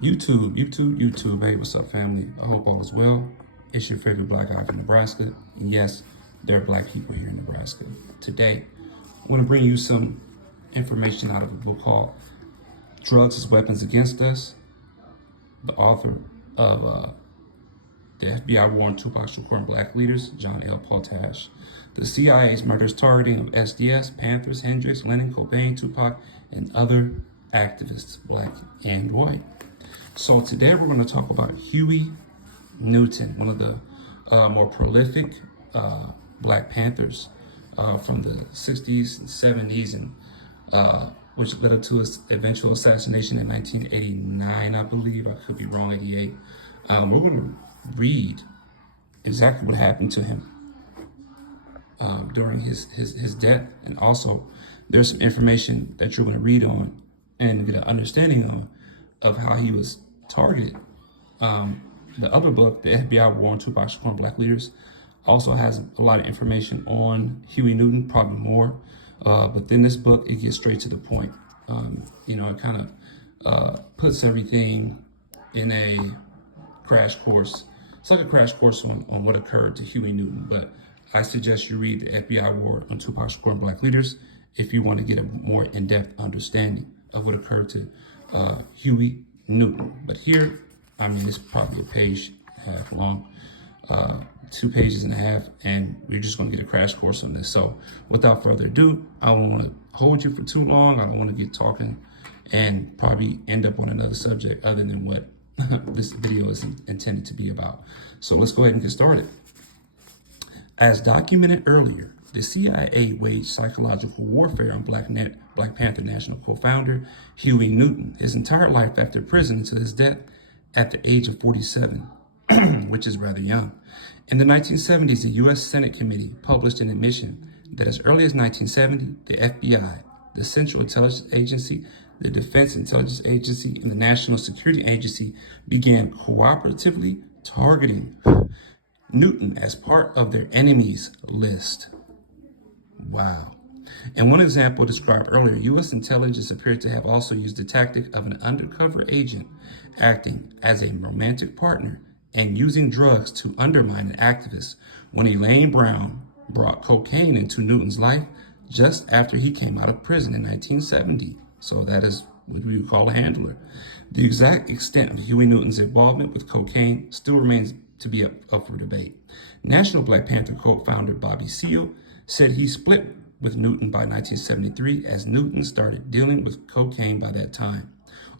YouTube. Hey, what's up, family? I hope all is well. It's your favorite black guy from Nebraska. And yes, there are black people here in Nebraska. Today, I'm going to bring you some information out of a book called Drugs as Weapons Against Us. The author of the FBI War on Tupac Shakur and Black Leaders, John L. Potash. The CIA's murderous targeting of SDS, Panthers, Hendrix, Lennon, Cobain, Tupac, and other activists, black and white. So today we're going to talk about Huey Newton, one of the more prolific Black Panthers from the 60s and 70s, and which led up to his eventual assassination in 1989, I believe. I could be wrong, 88. We're going to read exactly what happened to him during his death, and also there's some information that you're going to read on and get an understanding on of how he was targeted. The other book, the FBI War on Tupac Shakur and Black Leaders, also has a lot of information on Huey Newton, probably more. But then this book, it gets straight to the point. It kind of puts everything in a crash course. It's like a crash course on what occurred to Huey Newton. But I suggest you read the FBI War on Tupac Shakur and Black Leaders if you want to get a more in-depth understanding of what occurred to Huey Newton. But here, it's probably a page and a half long, 2 pages and a half, and we're just going to get a crash course on this. So without further ado, I don't want to hold you for too long. I don't want to get talking and probably end up on another subject other than what this video is intended to be about. So let's go ahead and get started. As documented earlier, the CIA waged psychological warfare on Black Panther National co-founder Huey Newton his entire life after prison until his death at the age of 47, which is rather young. In the 1970s, the U.S. Senate Committee published an admission that as early as 1970, the FBI, the Central Intelligence Agency, the Defense Intelligence Agency, and the National Security Agency began cooperatively targeting Newton as part of their enemies list. Wow. In one example described earlier, U.S. intelligence appeared to have also used the tactic of an undercover agent acting as a romantic partner and using drugs to undermine an activist when Elaine Brown brought cocaine into Newton's life just after he came out of prison in 1970. So that is what we would call a handler. The exact extent of Huey Newton's involvement with cocaine still remains to be up for debate. National Black Panther co-founder Bobby Seale said he split with Newton by 1973 as Newton started dealing with cocaine by that time.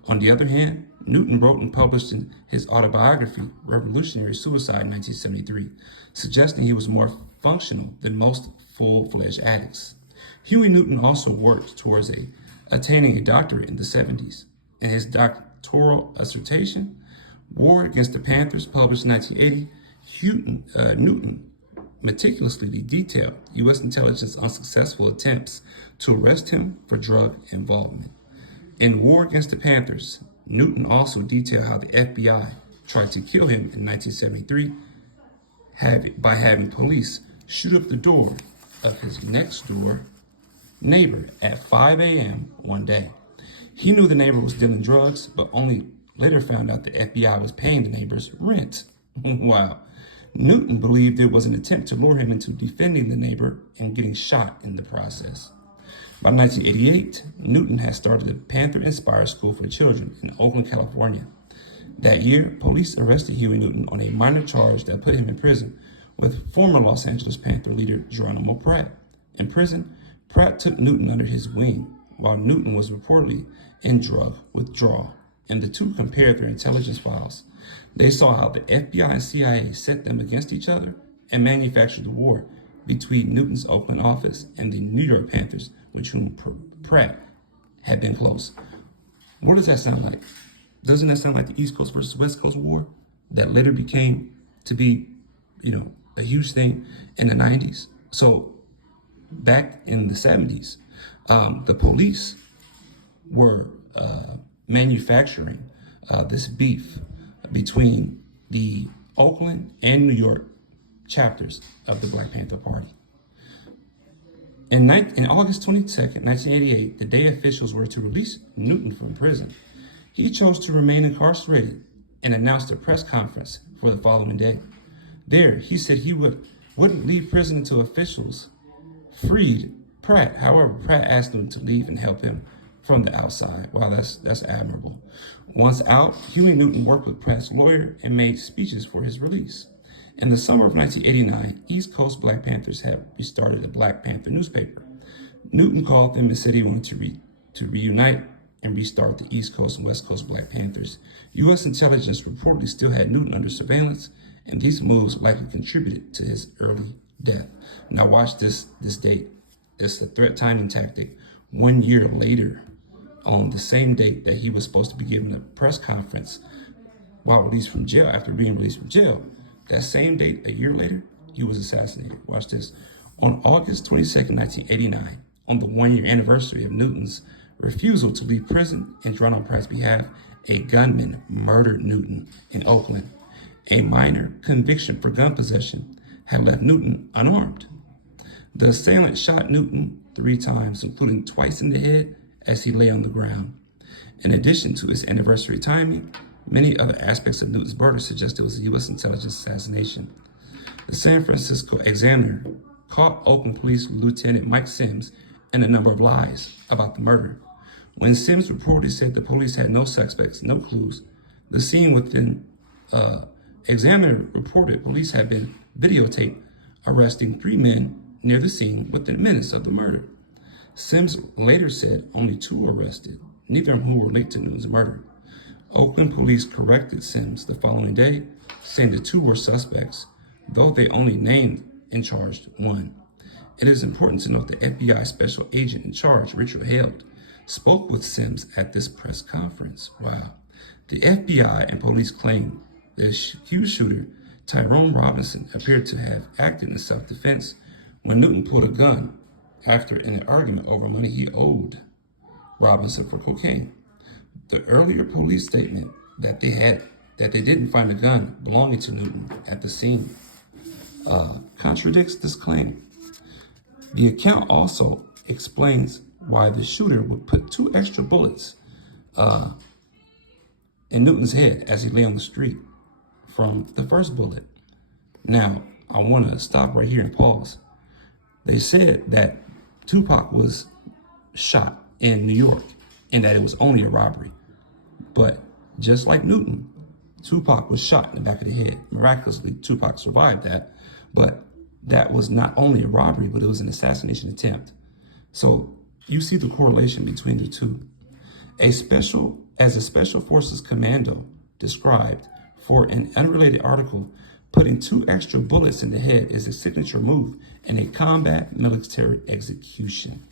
On the other hand, Newton wrote and published in his autobiography, Revolutionary Suicide in 1973, suggesting he was more functional than most full-fledged addicts. Huey Newton also worked towards attaining a doctorate in the 70s. In his doctoral dissertation, War Against the Panthers, published in 1980, Newton meticulously detailed U.S. intelligence unsuccessful attempts to arrest him for drug involvement. In War Against the Panthers, Newton also detailed how the FBI tried to kill him in 1973 by having police shoot up the door of his next-door neighbor at 5 a.m. one day. He knew the neighbor was dealing drugs, but only later found out the FBI was paying the neighbor's rent. Wow. Newton believed it was an attempt to lure him into defending the neighbor and getting shot in the process. By 1988, Newton had started a Panther-inspired school for children in Oakland, California. That year, police arrested Huey Newton on a minor charge that put him in prison with former Los Angeles Panther leader Geronimo Pratt. In prison, Pratt took Newton under his wing while Newton was reportedly in drug withdrawal, and the two compared their intelligence files. They saw how the FBI and CIA set them against each other and manufactured the war between Newton's Oakland office and the New York Panthers, with whom Pratt had been close. What does that sound like? Doesn't that sound like the East Coast versus West Coast war that later became to be, a huge thing in the 90s? So back in the 70s, the police were manufacturing this beef between the Oakland and New York chapters of the Black Panther Party. In August 22nd, 1988, the day officials were to release Newton from prison, he chose to remain incarcerated and announced a press conference for the following day. There, he said he wouldn't leave prison until officials freed Pratt. However, Pratt asked him to leave and help him from the outside. Wow, that's admirable. Once out, Huey Newton worked with Pratt's lawyer and made speeches for his release. In the summer of 1989, East Coast Black Panthers had restarted the Black Panther newspaper. Newton called them and said he wanted to reunite and restart the East Coast and West Coast Black Panthers. U.S. intelligence reportedly still had Newton under surveillance, and these moves likely contributed to his early death. Now watch this date. It's a threat timing tactic. 1 year later, on the same date that he was supposed to be giving a press conference while released from jail, after being released from jail, that same date, a year later, he was assassinated. Watch this. On August 22nd, 1989, on the 1 year anniversary of Newton's refusal to leave prison and run on Pratt's behalf, a gunman murdered Newton in Oakland. A minor conviction for gun possession had left Newton unarmed. The assailant shot Newton 3 times, including twice in the head as he lay on the ground. In addition to its anniversary timing, many other aspects of Newton's murder suggest it was a U.S. intelligence assassination. The San Francisco Examiner caught Oakland Police Lieutenant Mike Sims in a number of lies about the murder. When Sims reportedly said the police had no suspects, no clues, the scene within Examiner reported police had been videotaped arresting 3 men near the scene within minutes of the murder. Sims later said only 2 were arrested, neither of whom were linked to Newton's murder. Oakland police corrected Sims the following day, saying the 2 were suspects, though they only named and charged 1. It is important to note the FBI special agent in charge, Richard Held, spoke with Sims at this press conference. Wow. The FBI and police claim the accused shooter, Tyrone Robinson, appeared to have acted in self-defense when Newton pulled a gun after an argument over money he owed Robinson for cocaine. The earlier police statement that they didn't find a gun belonging to Newton at the scene contradicts this claim. The account also explains why the shooter would put 2 extra bullets in Newton's head as he lay on the street from the first bullet. Now, I want to stop right here and pause. They said that Tupac was shot in New York and that it was only a robbery. But just like Newton, Tupac was shot in the back of the head. Miraculously, Tupac survived that. But that was not only a robbery, but it was an assassination attempt. So you see the correlation between the two. As a Special Forces commando described for an unrelated article, putting 2 extra bullets in the head is a signature move in a combat military execution.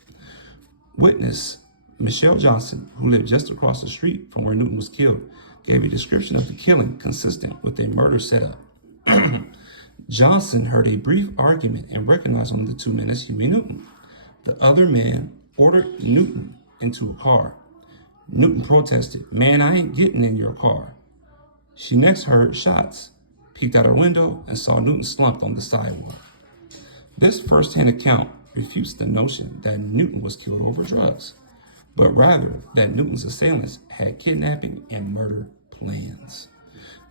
Witness Michelle Johnson, who lived just across the street from where Newton was killed, gave a description of the killing consistent with a murder setup. Johnson heard a brief argument and recognized one of the 2 men as Huey Newton. The other man ordered Newton into a car. Newton protested, "Man, I ain't getting in your car." She next heard shots, peeked out her window, and saw Newton slumped on the sidewalk. This first-hand account refutes the notion that Newton was killed over drugs, but rather that Newton's assailants had kidnapping and murder plans.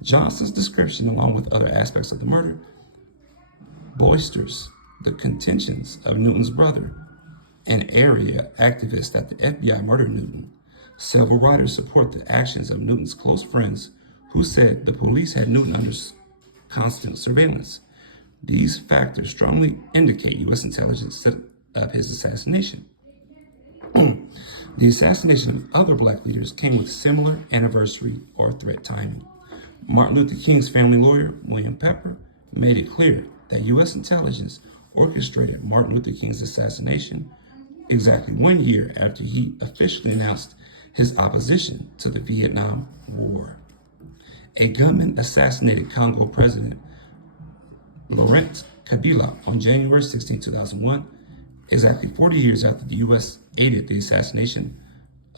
Johnson's description, along with other aspects of the murder, bolsters the contentions of Newton's brother, an area activist that the FBI murdered Newton. Several writers support the actions of Newton's close friends who said the police had Newton under constant surveillance. These factors strongly indicate U.S. intelligence set up his assassination. The assassination of other Black leaders came with similar anniversary or threat timing. Martin Luther King's family lawyer, William Pepper, made it clear that U.S. intelligence orchestrated Martin Luther King's assassination exactly 1 year after he officially announced his opposition to the Vietnam War. A gunman assassinated Congo President Laurent Kabila on January 16, 2001, exactly 40 years after the U.S. aided the assassination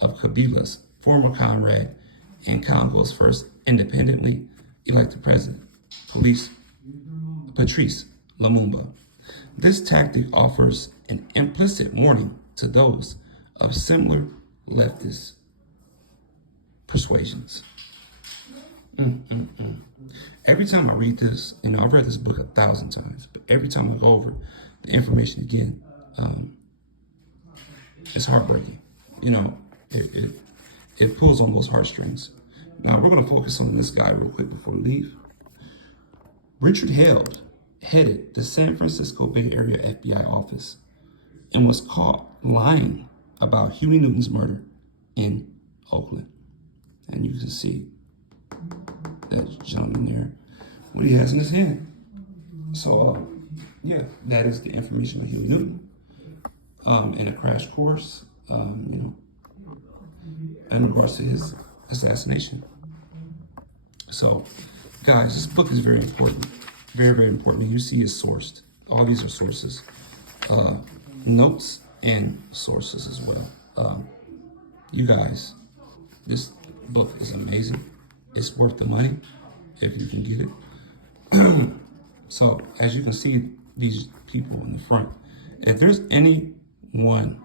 of Kabila's former comrade and Congo's first independently elected president, Patrice Lumumba. This tactic offers an implicit warning to those of similar leftist persuasions. Every time I read this, I've read this book 1,000 times, but every time I go over the information again, it's heartbreaking. It pulls on those heartstrings. Now we're going to focus on this guy real quick before we leave. Richard Held headed the San Francisco Bay Area FBI office and was caught lying about Huey Newton's murder in Oakland. And you can see that gentleman there, what he has in his hand. So, yeah, that is the information of Huey Newton in a crash course, in regards to his assassination. So, guys, this book is very important. Very, very important. And you see it's sourced. All these are sources. Notes and sources as well. You guys, this book is amazing. It's worth the money if you can get it. So, as you can see, these people in the front, if there's any one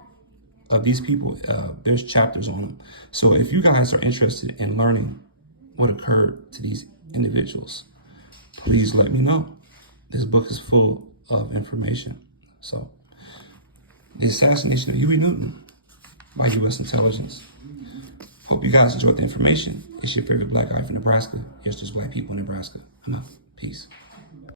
of these people, there's chapters on them. So if you guys are interested in learning what occurred to these individuals, please let me know. This book is full of information. So, the assassination of Huey Newton by U.S. intelligence. Hope you guys enjoyed the information. It's your favorite black guy from Nebraska. Here's just black people in Nebraska. I'm out. Peace.